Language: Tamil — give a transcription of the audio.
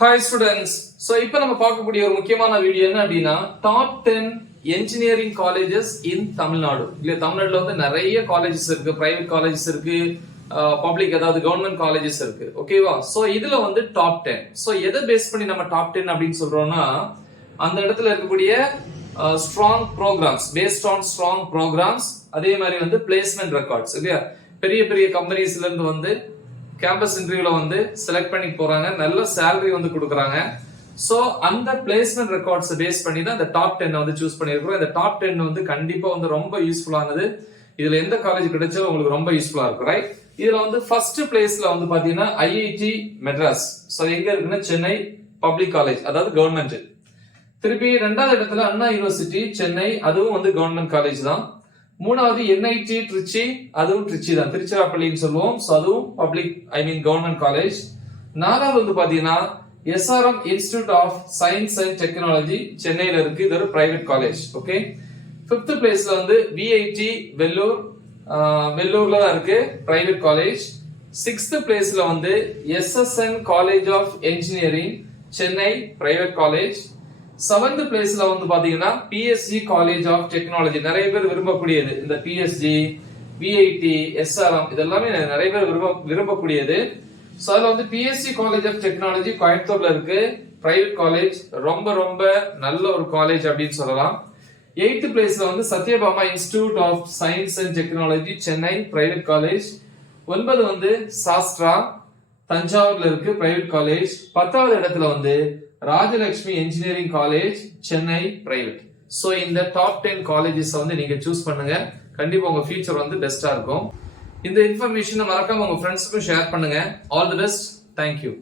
Hi students. ஸோ இப்போ நம்ம பார்க்கக்கூடிய ஒரு முக்கியமான வீடியோ என்ன அப்படின்னா டாப் 10 என்ஜினியரிங் காலேஜஸ் இன் தமிழ்நாடு. இல்ல தமிழ்நாடுல வந்து நிறைய காலேஜஸ் இருக்கு, பிரைவேட் காலேஜஸ் இருக்கு, பப்ளிக் அதாவது கவர்மெண்ட் காலேஜஸ் இருக்கு. ஓகேவா? ஸோ இதுல வந்து டாப் 10. ஸோ எதை பேஸ் பண்ணி நம்ம டாப் 10 அப்படின்னு சொல்றோம்னா அந்த இடத்துல இருக்கக்கூடிய strong programs, based on strong programs, அதே மாதிரி வந்து பிளேஸ்மெண்ட் ரெக்கார்ட்ஸ். இல்லையா, பெரிய பெரிய கம்பெனிஸ்ல இருந்து வந்து கேம்பஸ் இன்டர்வியூல வந்து செலக்ட் பண்ணி போறாங்க, நல்ல சேலரி வந்து கொடுக்குறாங்க. சோ அந்த பிளேஸ்மெண்ட் ரெக்கார்ட்ஸ் பேஸ் பண்ணி தான் இந்த டாப் 10 வந்து சூஸ் பண்ணிருக்கோம். இந்த டாப் 10 வந்து கண்டிப்பா வந்து ரொம்ப யூஸ்ஃபுல்லானது. இதுல எந்த காலேஜ் கிடைச்சாலும் உங்களுக்கு ரொம்ப யூஸ்ஃபுல்லா இருக்கும், ரைட்? இதுல வந்து ஃபர்ஸ்ட் பிளேஸ்ல வந்து பாத்தீங்கன்னா ஐஐடி மெட்ராஸ். சோ எங்க இருக்குன்னா சென்னை பப்ளிக் காலேஜ், அதாவது கவர்மெண்ட். திருப்பி ரெண்டாவது இடத்துல அண்ணா யூனிவர்சிட்டி சென்னை, அதுவும் வந்து கவர்மெண்ட் காலேஜ் தான். மூணாவது என்ஐடி திருச்சி, அதுவும் திருச்சி தான், திருச்சிராப்பள்ளின்னு சொல்லுவோம். அதுவும் public, I mean government college. நாலாவது வந்து பாத்தீங்கன்னா SRM institute of science and technology சென்னையில இருக்கு, இது ஒரு பிரைவேட் காலேஜ். ஓகே. பிப்த் பிளேஸ்ல வந்து விஐடி வெல்லூர், வெல்லூர்ல தான் இருக்கு, பிரைவேட் காலேஜ். சிக்ஸ்த் பிளேஸ்ல வந்து SSN college of engineering Chennai, private college. Seventh பிளேஸ்ல வந்து பாத்தீங்கன்னா பிஎஸ்ஜி காலேஜ் ஆஃப் டெக்னாலஜி, நிறைய பேர் விரும்பக்கூடியது. இந்த பிஎஸ்ஜி, விஐடி, எஸ்ஆர்எம் இதெல்லாமே நிறைய பேர் விரும்பக்கூடியது. சோ அதுல வந்து பிஎஸ்ஜி காலேஜ் ஆஃப் டெக்னாலஜி கோயம்புத்தூர்ல இருக்கு, பிரைவேட் காலேஜ், ரொம்ப ரொம்ப நல்ல ஒரு காலேஜ் அப்படின்னு சொல்லலாம். எய்த் பிளேஸ்ல வந்து Sathyabama institute of science and technology Chennai, private college. 9 வந்து சாஸ்திரா தஞ்சாவூர்ல இருக்கு, பிரைவேட் காலேஜ். 10வது இடத்துல வந்து Rajalakshmi engineering college Chennai, private. So இந்த டாப் 10 காலேஜஸ் வந்து நீங்க சூஸ் பண்ணுங்க, கண்டிப்பா உங்க ஃபியூச்சர் வந்து பெஸ்டா இருக்கும். இந்த இன்ஃபர்மேஷனை மறக்காம உங்க ஃப்ரெண்ட்ஸ்க்கும் ஷேர் பண்ணுங்க. All the best. தேங்க்யூ.